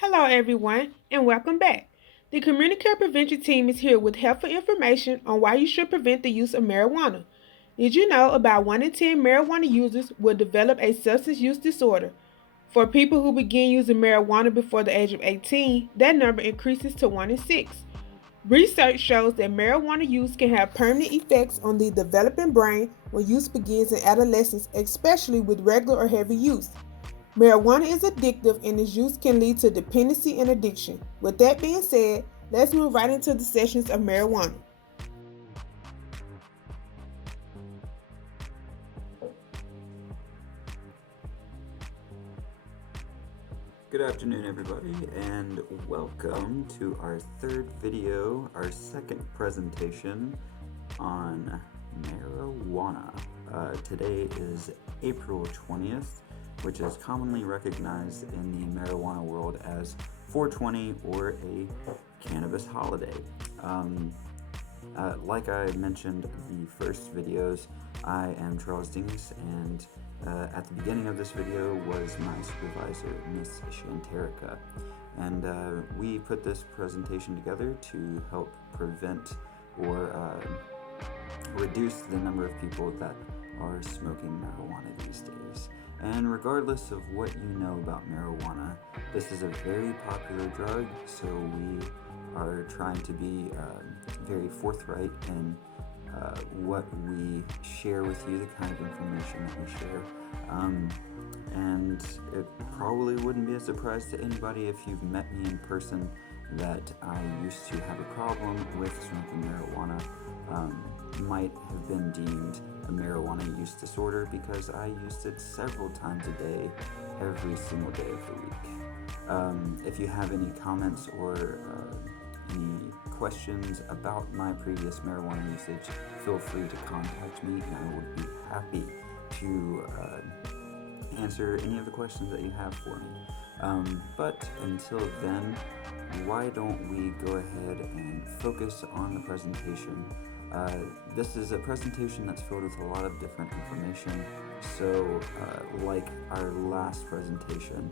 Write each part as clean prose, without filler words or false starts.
Hello, everyone, and welcome back. The Communicare Prevention Team is here with helpful information on why you should prevent the use of marijuana. Did you know about 1 in 10 marijuana users will develop a substance use disorder? For people who begin using marijuana before the age of 18, that number increases to 1 in 6. Research shows that marijuana use can have permanent effects on the developing brain when use begins in adolescence, especially with regular or heavy use. Marijuana is addictive and its use can lead to dependency and addiction. With that being said, let's move right into the sessions of marijuana. Good afternoon, everybody, and welcome to our third video, our second presentation on marijuana. Today is April 20th, which is commonly recognized in the marijuana world as 420 or a cannabis holiday. Like I mentioned the first videos, I am Charles Dingus, and at the beginning of this video was my supervisor, Miss Shanterrica, and we put this presentation together to help prevent or reduce the number of people that are smoking marijuana these days. And regardless of what you know about marijuana, this is a very popular drug, so we are trying to be very forthright in what we share with you, the kind of information that we share. And it probably wouldn't be a surprise to anybody if you've met me in person that I used to have a problem with smoking marijuana. Might have been deemed a marijuana use disorder because I used it several times a day, every single day of the week. If you have any comments or any questions about my previous marijuana usage, feel free to contact me and I would be happy to answer any of the questions that you have for me. But until then, why don't we go ahead and focus on the presentation. This is a presentation that's filled with a lot of different information, so like our last presentation,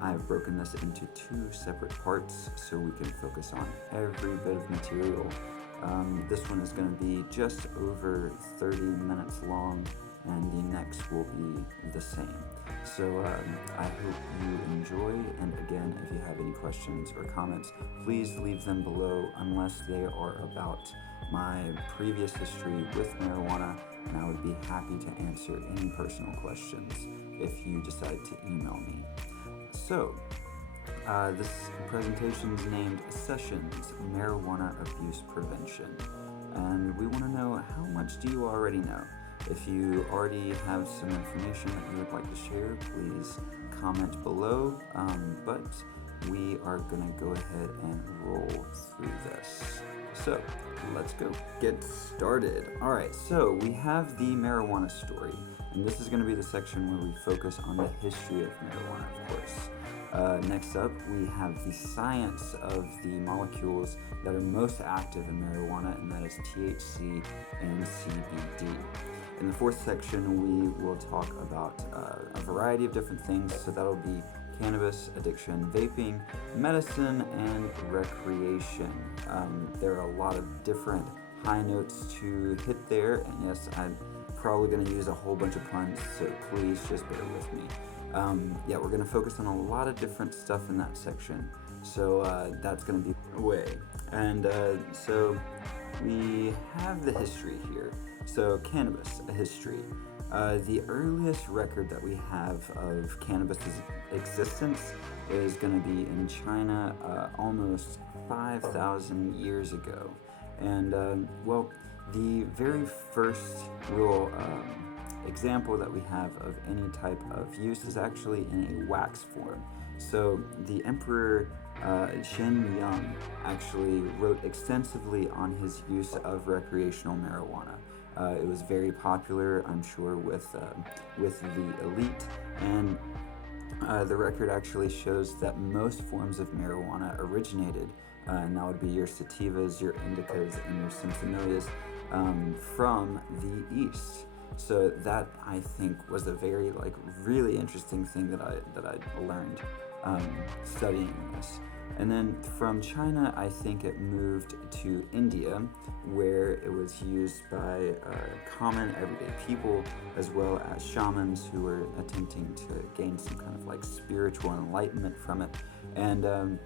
I've broken this into two separate parts so we can focus on every bit of material. This one is going to be just over 30 minutes long, and the next will be the same. So I hope you enjoy, and again, if you have any questions or comments, please leave them below unless they are about my previous history with marijuana, and I would be happy to answer any personal questions if you decide to email me. So, this presentation is named Sessions, Marijuana Abuse Prevention, and we want to know how much do you already know? If you already have some information that you would like to share, please comment below, but we are going to go ahead and roll through this. So, let's go. Get started. Alright, so we have the marijuana story, and this is going to be the section where we focus on the history of marijuana, of course. Next up, we have the science of the molecules that are most active in marijuana, and that is THC and CBD. In the fourth section, we will talk about a variety of different things, so that'll be cannabis, addiction, vaping, medicine, and recreation. There are a lot of different high notes to hit there, and yes, I'm probably going to use a whole bunch of puns, so please just bear with me. Yeah, we're going to focus on a lot of different stuff in that section, so that's going to be away. And so we have the history here. So cannabis, a history. The earliest record that we have of cannabis's existence is going to be in China almost 5,000 years ago. And well, the very first real example that we have of any type of use is actually in a wax form. So the Emperor Shen Yang actually wrote extensively on his use of recreational marijuana. It was very popular, I'm sure, with the elite, and the record actually shows that most forms of marijuana originated, and that would be your sativas, your indicas, and your sinsemillas, from the East. So that, I think, was a very really interesting thing that I learned. studying this. And then from China, I think it moved to India, where it was used by common everyday people, as well as shamans who were attempting to gain some kind of like spiritual enlightenment from it. And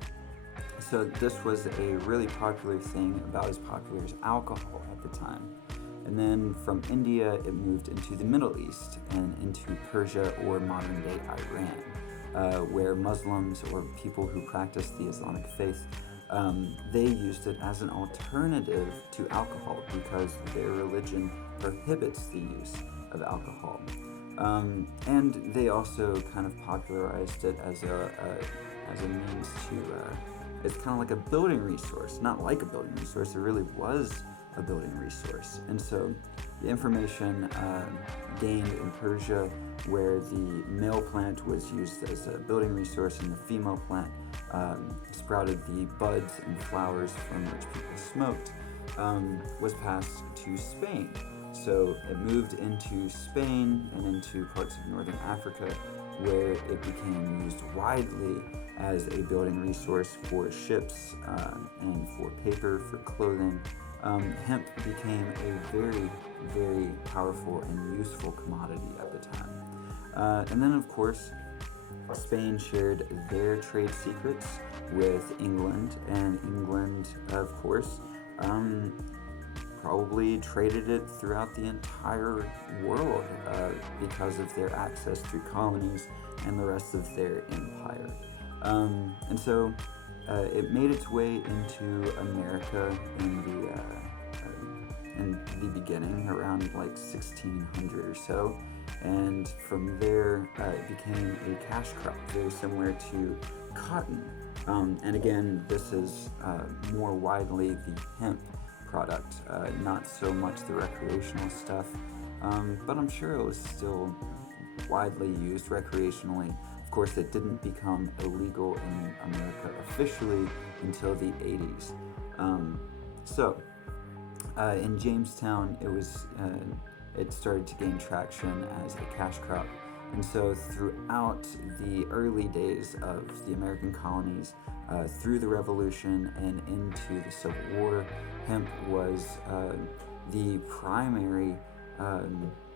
so this was a really popular thing, about as popular as alcohol at the time. And then from India, it moved into the Middle East and into Persia, or modern-day Iran, where Muslims, or people who practice the Islamic faith, they used it as an alternative to alcohol because their religion prohibits the use of alcohol. And they also kind of popularized it as a means to, it's kind of like a building resource, not like a building resource, it really was a building resource. And so the information gained in Persia, where the male plant was used as a building resource and the female plant sprouted the buds and flowers from which people smoked, was passed to Spain. So it moved into Spain and into parts of northern Africa, where it became used widely as a building resource for ships and for paper, for clothing. Hemp became a very, very powerful and useful commodity at the time. And then, of course, Spain shared their trade secrets with England, and England, of course, probably traded it throughout the entire world because of their access through colonies and the rest of their empire. And so it made its way into America in the beginning, around like 1600 or so, and from there it became a cash crop, very similar to cotton. And again, this is more widely the hemp product, not so much the recreational stuff, but I'm sure it was still widely used recreationally. Of course, it didn't become illegal in America officially until the 80s. In Jamestown, it started to gain traction as a cash crop. And so throughout the early days of the American colonies, through the Revolution and into the Civil War, hemp was the primary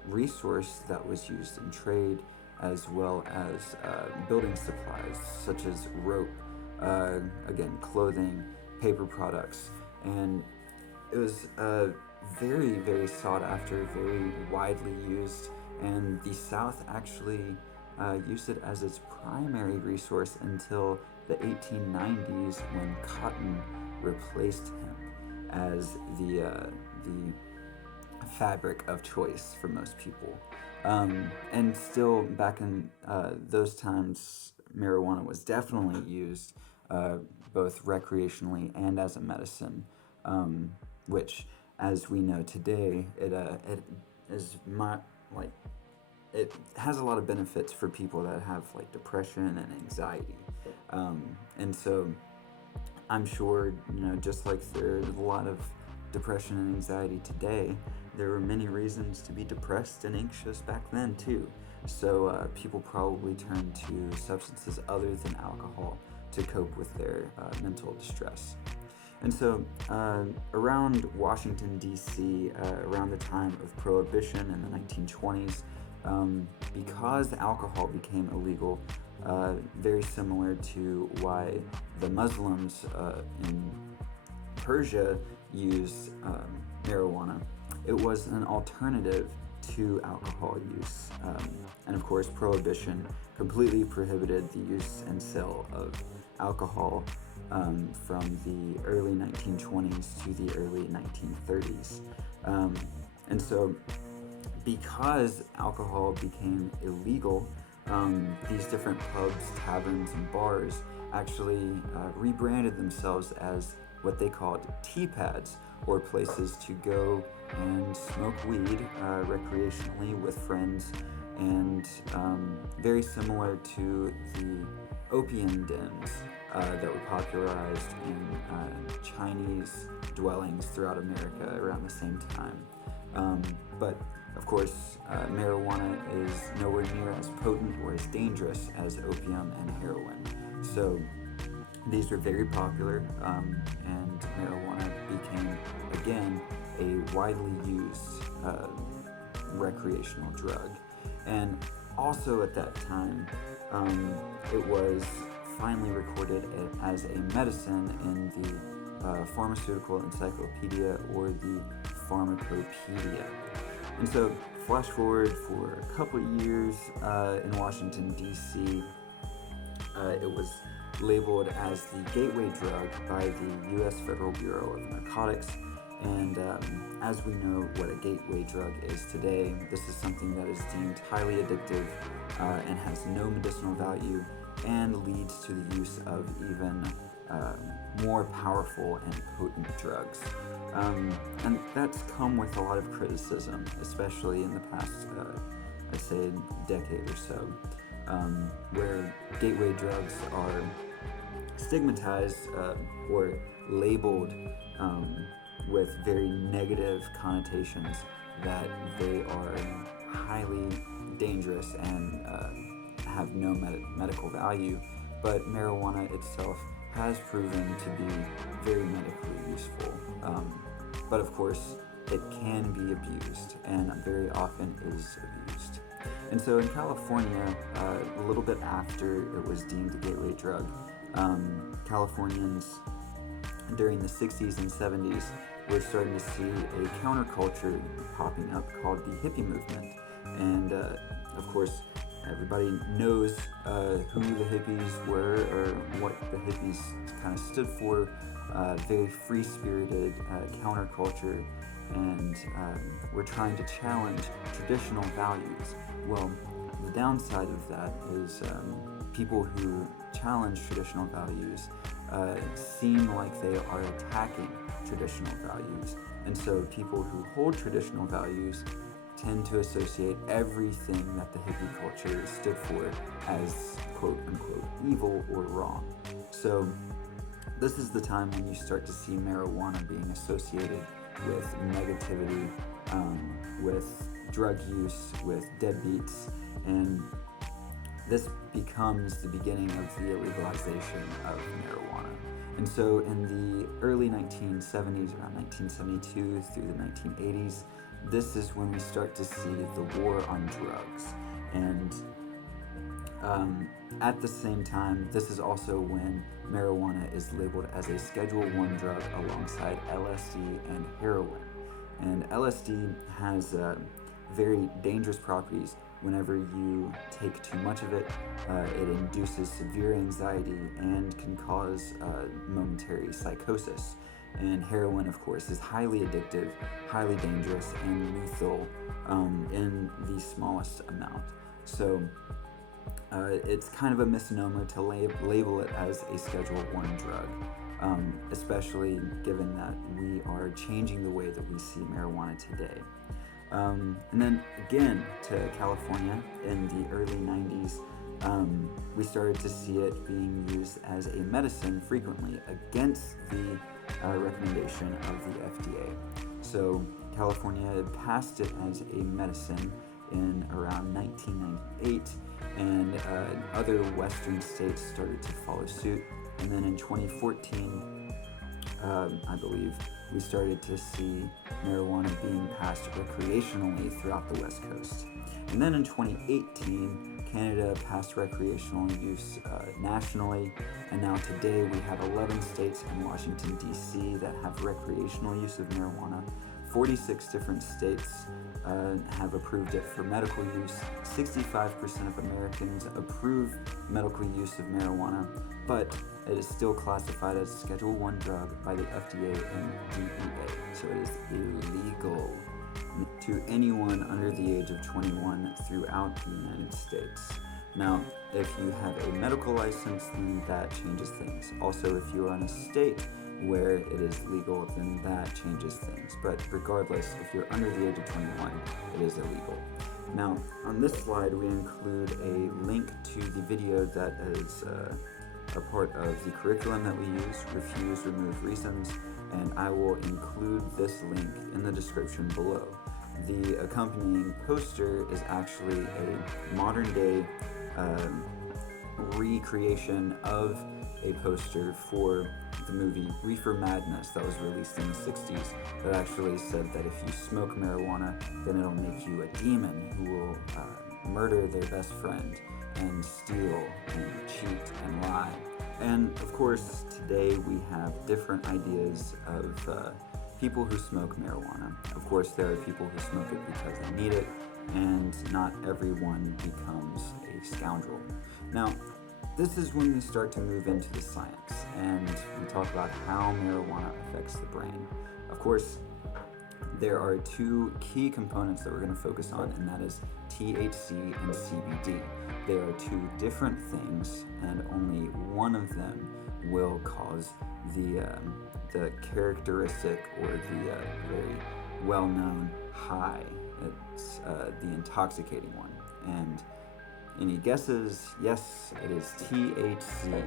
resource that was used in trade, as well as building supplies such as rope, again, clothing, paper products. And it was very, very sought after, very widely used, and the South actually used it as its primary resource until the 1890s, when cotton replaced hemp as the fabric of choice for most people. And still back in those times, marijuana was definitely used both recreationally and as a medicine, which, as we know today, it has a lot of benefits for people that have like depression and anxiety. And so I'm sure, just like there's a lot of depression and anxiety today, there were many reasons to be depressed and anxious back then too. So people probably turned to substances other than alcohol to cope with their mental distress. And so around Washington, D.C., around the time of Prohibition in the 1920s, because alcohol became illegal, very similar to why the Muslims in Persia used marijuana, it was an alternative to alcohol use. And of course, Prohibition completely prohibited the use and sale of alcohol from the early 1920s to the early 1930s. And so because alcohol became illegal, these different pubs, taverns, and bars actually rebranded themselves as what they called tea pads, or places to go and smoke weed recreationally with friends, and very similar to the opium dens that were popularized in Chinese dwellings throughout America around the same time. But of course, marijuana is nowhere near as potent or as dangerous as opium and heroin. So these were very popular, and marijuana became, again, a widely used recreational drug. And also at that time, it was finally recorded as a medicine in the Pharmaceutical Encyclopedia, or the Pharmacopedia. And so, flash forward for a couple of years in Washington, D.C., it was labeled as the gateway drug by the U.S. Federal Bureau of Narcotics. And as we know what a gateway drug is today, this is something that is deemed highly addictive and has no medicinal value, and leads to the use of even more powerful and potent drugs. And that's come with a lot of criticism, especially in the past, I'd say, decade or so, where gateway drugs are stigmatized or labeled with very negative connotations, that they are highly dangerous and have no medical value. But marijuana itself has proven to be very medically useful. But of course, it can be abused, and very often is abused. And so in California, a little bit after it was deemed a gateway drug, Californians during the 60s and 70s were starting to see a counterculture popping up called the hippie movement. And of course, everybody knows who the hippies were, or what the hippies kind of stood for. Very free-spirited counterculture, and we're trying to challenge traditional values. Well, the downside of that is people who challenge traditional values seem like they are attacking traditional values. And so people who hold traditional values tend to associate everything that the hippie culture stood for as quote-unquote evil or wrong. So this is the time when you start to see marijuana being associated with negativity, with drug use, with deadbeats, and this becomes the beginning of the illegalization of marijuana. And so in the early 1970s, around 1972 through the 1980s, this is when we start to see the war on drugs. And at the same time, this is also when marijuana is labeled as a Schedule I drug alongside LSD and heroin. And LSD has very dangerous properties. Whenever you take too much of it, it induces severe anxiety and can cause momentary psychosis. And heroin, of course, is highly addictive, highly dangerous, and lethal in the smallest amount. So it's kind of a misnomer to label it as a Schedule I drug, especially given that we are changing the way that we see marijuana today. And then again to California in the early 90s, we started to see it being used as a medicine frequently against the recommendation of the FDA. So California had passed it as a medicine in around 1998, and other Western states started to follow suit. And then in 2014, I believe, we started to see marijuana being passed recreationally throughout the West Coast. And then in 2018, Canada passed recreational use nationally, and now today we have 11 states and Washington, D.C. that have recreational use of marijuana. 46 different states have approved it for medical use. 65% of Americans approve medical use of marijuana, but it is still classified as a Schedule I drug by the FDA and DEA, so it is illegal to anyone under the age of 21 throughout the United States. Now, if you have a medical license, then that changes things. Also, if you are in a state where it is legal, then that changes things. But regardless, if you're under the age of 21, it is illegal. Now, on this slide, we include a link to the video that is a part of the curriculum that we use, Refuse, Remove, Reasons, and I will include this link in the description below. The accompanying poster is actually a modern day recreation of a poster for the movie Reefer Madness that was released in the 60s that actually said that if you smoke marijuana, then it'll make you a demon who will murder their best friend and steal and cheat and lie. And of course, today we have different ideas of people who smoke marijuana. Of course, there are people who smoke it because they need it, and not everyone becomes a scoundrel. Now, this is when we start to move into the science, and we talk about how marijuana affects the brain. Of course, there are two key components that we're going to focus on, and that is THC and CBD. They are two different things, and only one of them will cause the characteristic or the very well-known high. It's the intoxicating one. And any guesses? Yes, it is THC.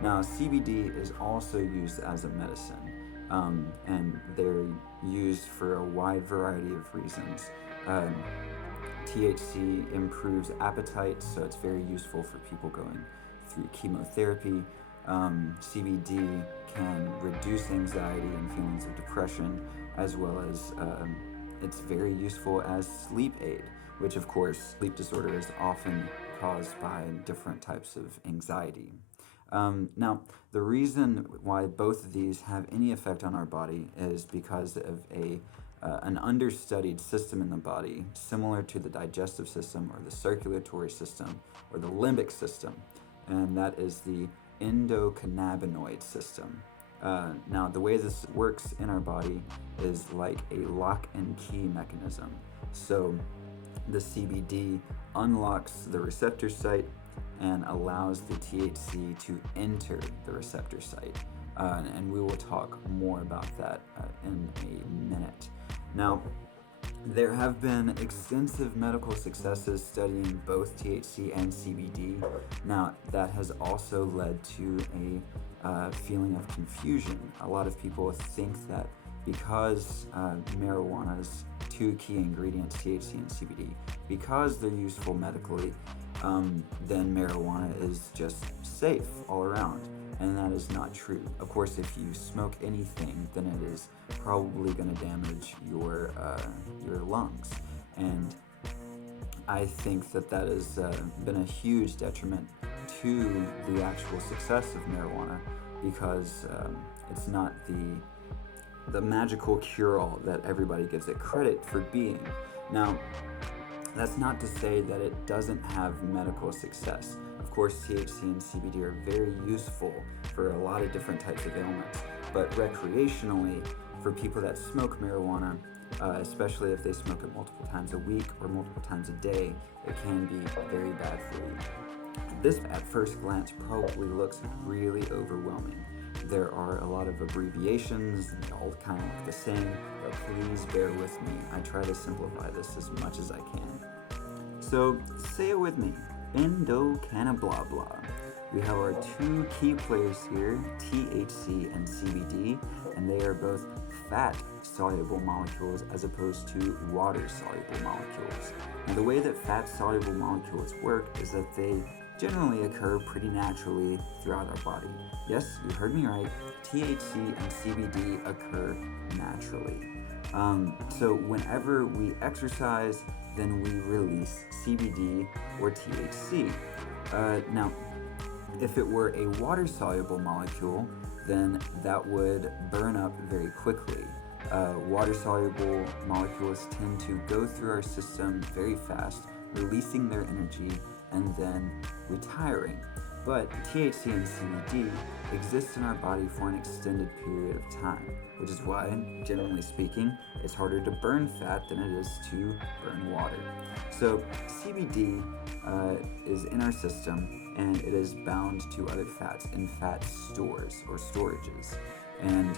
Now, CBD is also used as a medicine, and they're used for a wide variety of reasons. THC improves appetite, so it's very useful for people going through chemotherapy. CBD can reduce anxiety and feelings of depression, as well as it's very useful as sleep aid, which of course sleep disorder is often caused by different types of anxiety. Now, the reason why both of these have any effect on our body is because of an understudied system in the body, similar to the digestive system or the circulatory system or the limbic system, and that is the endocannabinoid system. Now, the way this works in our body is like a lock and key mechanism. So the CBD unlocks the receptor site and allows the THC to enter the receptor site. And we will talk more about that in a minute. Now, there have been extensive medical successes studying both THC and CBD. Now, that has also led to a feeling of confusion. A lot of people think that because marijuana's two key ingredients, THC and CBD, because they're useful medically, then marijuana is just safe all around. And that is not true. Of course, if you smoke anything, then it is probably going to damage your lungs. And I think that has been a huge detriment to the actual success of marijuana, because it's not the magical cure-all that everybody gives it credit for being. Now, that's not to say that it doesn't have medical success. Of course, THC and CBD are very useful for a lot of different types of ailments, but recreationally, for people that smoke marijuana, especially if they smoke it multiple times a week or multiple times a day, it can be very bad for you. This, at first glance, probably looks really overwhelming. There are a lot of abbreviations, and they all kind of look the same, but please bear with me. I try to simplify this as much as I can. So, say it with me. Endocannabinoid. We have our two key players here, THC and CBD, and they are both fat-soluble molecules as opposed to water-soluble molecules. Now, the way that fat-soluble molecules work is that they generally occur pretty naturally throughout our body. Yes, you heard me right. THC and CBD occur naturally. So whenever we exercise, then we release CBD or THC. Now, if it were a water-soluble molecule, then that would burn up very quickly. Water-soluble molecules tend to go through our system very fast, releasing their energy and then retiring. But THC and CBD exist in our body for an extended period of time, which is why, generally speaking, it's harder to burn fat than it is to burn water. So CBD is in our system, and it is bound to other fats in fat stores or storages. And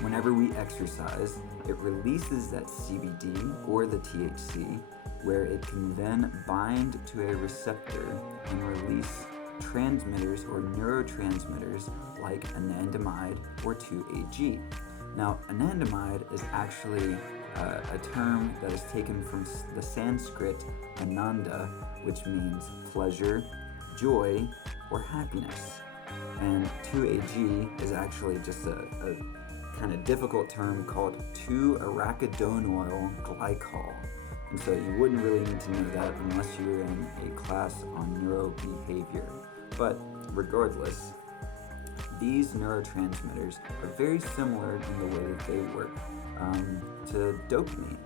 whenever we exercise, it releases that CBD or the THC, where it can then bind to a receptor and release transmitters or neurotransmitters like anandamide or 2-AG. Now, anandamide is actually a term that is taken from the Sanskrit ananda, which means pleasure, joy, or happiness. And 2AG is actually just a kind of difficult term called 2-arachidonyl glycol. And so you wouldn't really need to know that unless you were in a class on neurobehavior. But regardless, these neurotransmitters are very similar in the way that they work to dopamine.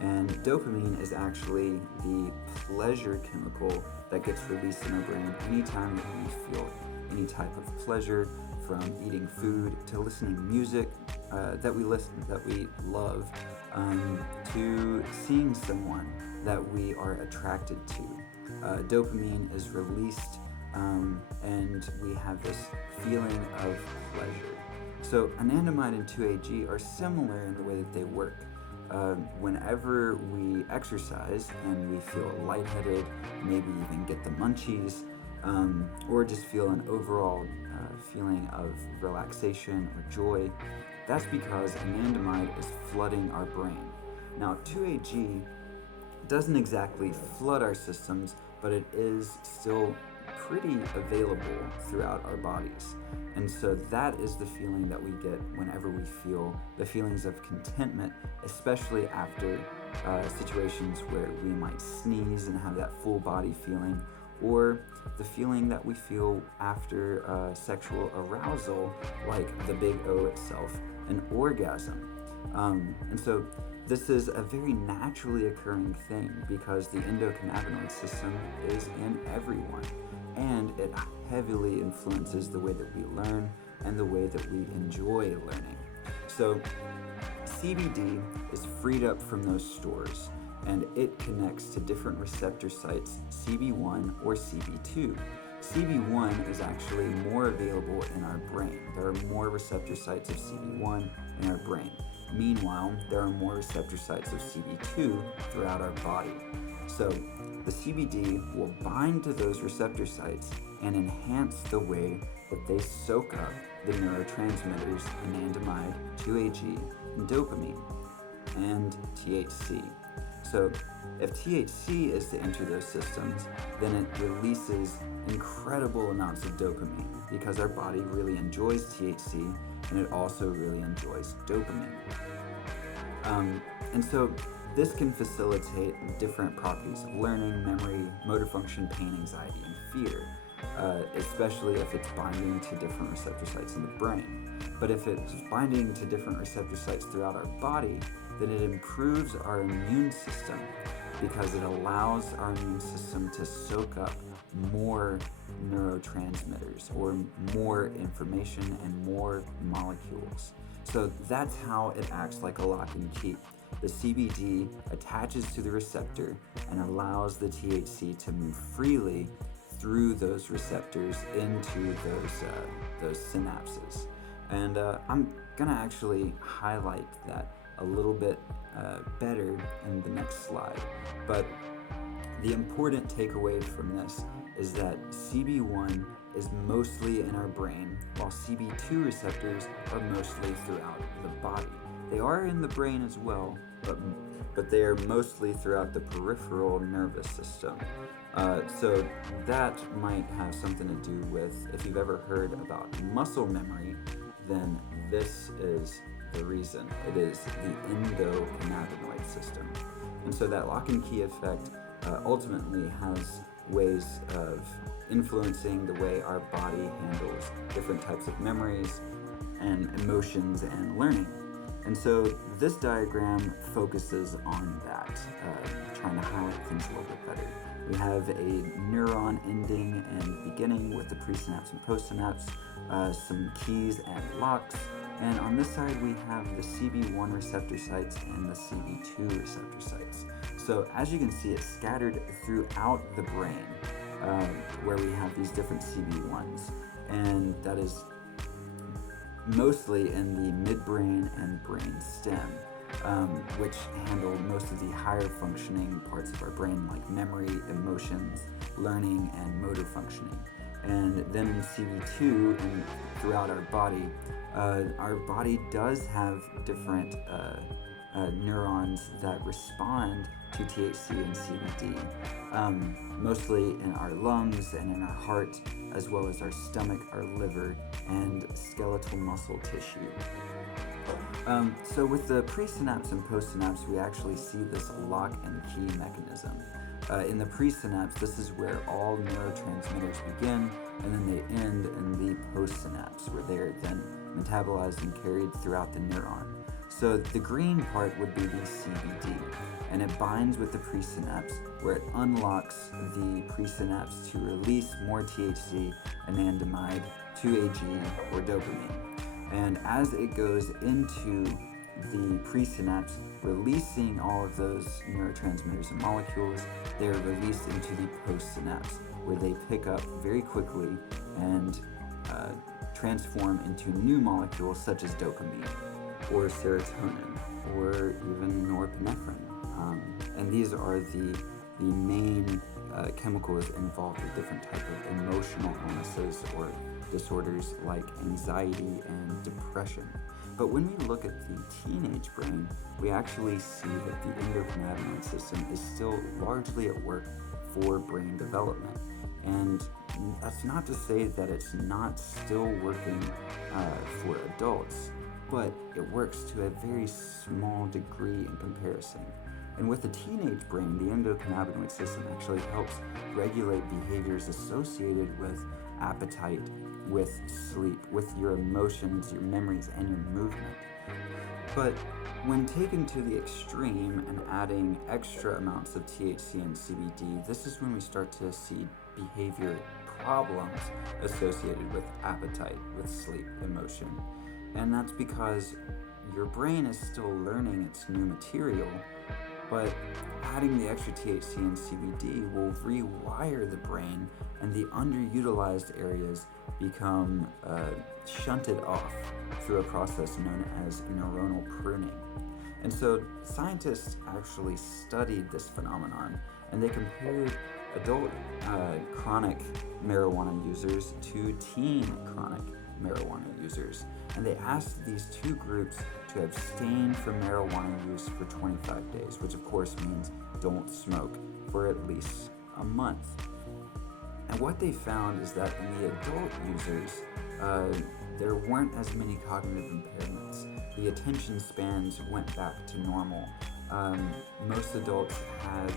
And dopamine is actually the pleasure chemical that gets released in our brain anytime that we feel any type of pleasure, from eating food to listening to music that we love, to seeing someone that we are attracted to. Dopamine is released, and we have this feeling of pleasure. So anandamide and 2AG are similar in the way that they work. Whenever we exercise and we feel lightheaded, maybe even get the munchies, or just feel an overall feeling of relaxation or joy, that's because anandamide is flooding our brain. Now, 2AG doesn't exactly flood our systems, but it is still pretty available throughout our bodies. And so that is the feeling that we get whenever we feel the feelings of contentment, especially after situations where we might sneeze and have that full body feeling, or the feeling that we feel after sexual arousal, like the big O itself, an orgasm. And so this is a very naturally occurring thing because the endocannabinoid system is in everyone, and it heavily influences the way that we learn and the way that we enjoy learning. So CBD is freed up from those stores, and it connects to different receptor sites, CB1 or CB2. CB1 is actually more available in our brain. There are more receptor sites of CB1 in our brain. Meanwhile, there are more receptor sites of CB2 throughout our body. So the CBD will bind to those receptor sites and enhance the way that they soak up the neurotransmitters anandamide, 2AG, and dopamine, and THC. So if THC is to enter those systems, then it releases incredible amounts of dopamine because our body really enjoys THC, and it also really enjoys dopamine. And so this can facilitate different properties of learning, memory, motor function, pain, anxiety, and fear, especially if it's binding to different receptor sites in the brain. But if it's binding to different receptor sites throughout our body, then it improves our immune system because it allows our immune system to soak up more neurotransmitters or more information and more molecules. So that's how it acts like a lock and key. The CBD attaches to the receptor and allows the THC to move freely through those receptors into those synapses. And I'm gonna actually highlight that a little bit better in the next slide. But the important takeaway from this is that CB1 is mostly in our brain, while CB2 receptors are mostly throughout the body. They are in the brain as well, but they are mostly throughout the peripheral nervous system. So that might have something to do with, if you've ever heard about muscle memory, then this is the reason. It is the endocannabinoid system. And so that lock and key effect ultimately has ways of influencing the way our body handles different types of memories and emotions and learning. And so this diagram focuses on that, trying to highlight things a little bit better. We have a neuron ending and beginning with the presynapse and postsynapse, some keys and locks, and on this side we have the CB1 receptor sites and the CB2 receptor sites. So as you can see, it's scattered throughout the brain, where we have these different CB1s, and that is mostly in the midbrain and brain stem, which handle most of the higher functioning parts of our brain, like memory, emotions, learning, and motor functioning. And then in CB2 and throughout our body does have different neurons that respond to THC and CBD, mostly in our lungs and in our heart, as well as our stomach, our liver, and skeletal muscle tissue. So with the presynapse and postsynapse, we actually see this lock and key mechanism. In the presynapse, this is where all neurotransmitters begin, and then they end in the postsynapse, where they are then metabolized and carried throughout the neuron. So the green part would be the CBD, and it binds with the presynapse, where it unlocks the presynapse to release more THC, anandamide, 2-AG, or dopamine. And as it goes into the presynapse, releasing all of those neurotransmitters and molecules, they are released into the postsynapse, where they pick up very quickly and transform into new molecules such as dopamine, or serotonin, or even norepinephrine. And these are the main chemicals involved with different types of emotional illnesses or disorders like anxiety and depression. But when we look at the teenage brain, we actually see that the endocannabinoid system is still largely at work for brain development. And that's not to say that it's not still working for adults, but it works to a very small degree in comparison. And with the teenage brain, the endocannabinoid system actually helps regulate behaviors associated with appetite, with sleep, with your emotions, your memories, and your movement. But when taken to the extreme and adding extra amounts of THC and CBD, this is when we start to see behavior problems associated with appetite, with sleep, emotion. And that's because your brain is still learning its new material, but adding the extra THC and CBD will rewire the brain, and the underutilized areas become shunted off through a process known as neuronal pruning. And so scientists actually studied this phenomenon, and they compared adult chronic marijuana users to teen chronic marijuana users. And they asked these two groups to abstain from marijuana use for 25 days, which of course means don't smoke for at least a month. And what they found is that in the adult users, there weren't as many cognitive impairments. The attention spans went back to normal. Most adults had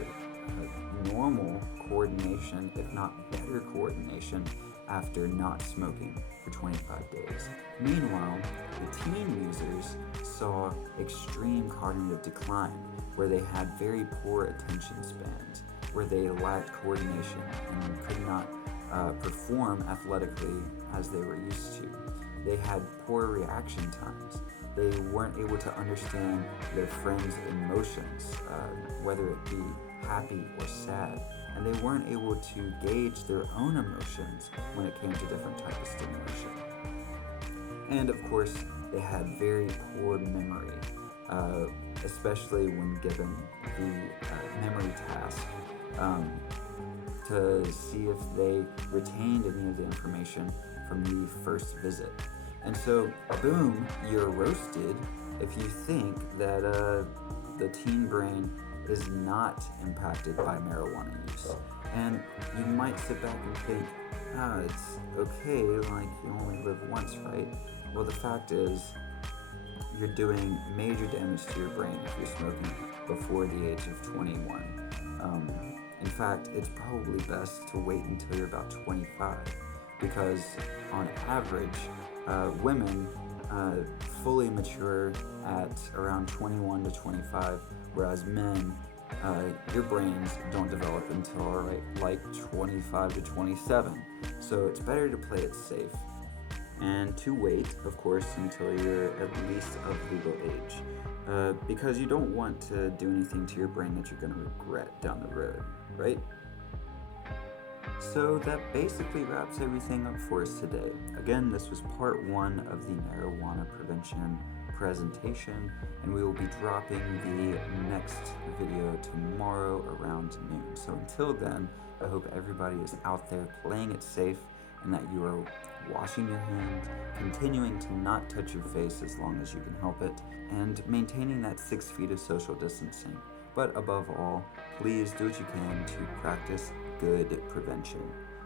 normal coordination, if not better coordination, after not smoking for 25 days. Meanwhile, the teen users saw extreme cognitive decline, where they had very poor attention spans, where they lacked coordination and could not perform athletically as they were used to. They had poor reaction times. They weren't able to understand their friends' emotions, whether it be happy or sad, and they weren't able to gauge their own emotions when it came to different types of stimulation. And of course, they had very poor memory, especially when given the memory task to see if they retained any of the information from the first visit. And so, boom, you're roasted if you think that the teen brain is not impacted by marijuana use. And you might sit back and think, it's okay, like you only live once, right? Well, the fact is, you're doing major damage to your brain if you're smoking before the age of 21. In fact, it's probably best to wait until you're about 25, because on average, women fully mature at around 21 to 25, whereas men, your brains don't develop until like 25 to 27. So it's better to play it safe and to wait, of course, until you're at least of legal age, because you don't want to do anything to your brain that you're going to regret down the road, right? So that basically wraps everything up for us today. Again, this was part 1 of the marijuana prevention presentation, and we will be dropping the next video tomorrow around noon. So until then, I hope everybody is out there playing it safe, and that you are washing your hands, continuing to not touch your face as long as you can help it, and maintaining that 6 feet of social distancing. But above all, please do what you can to practice good prevention.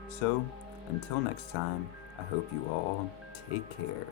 So, until next time, I hope you all take care.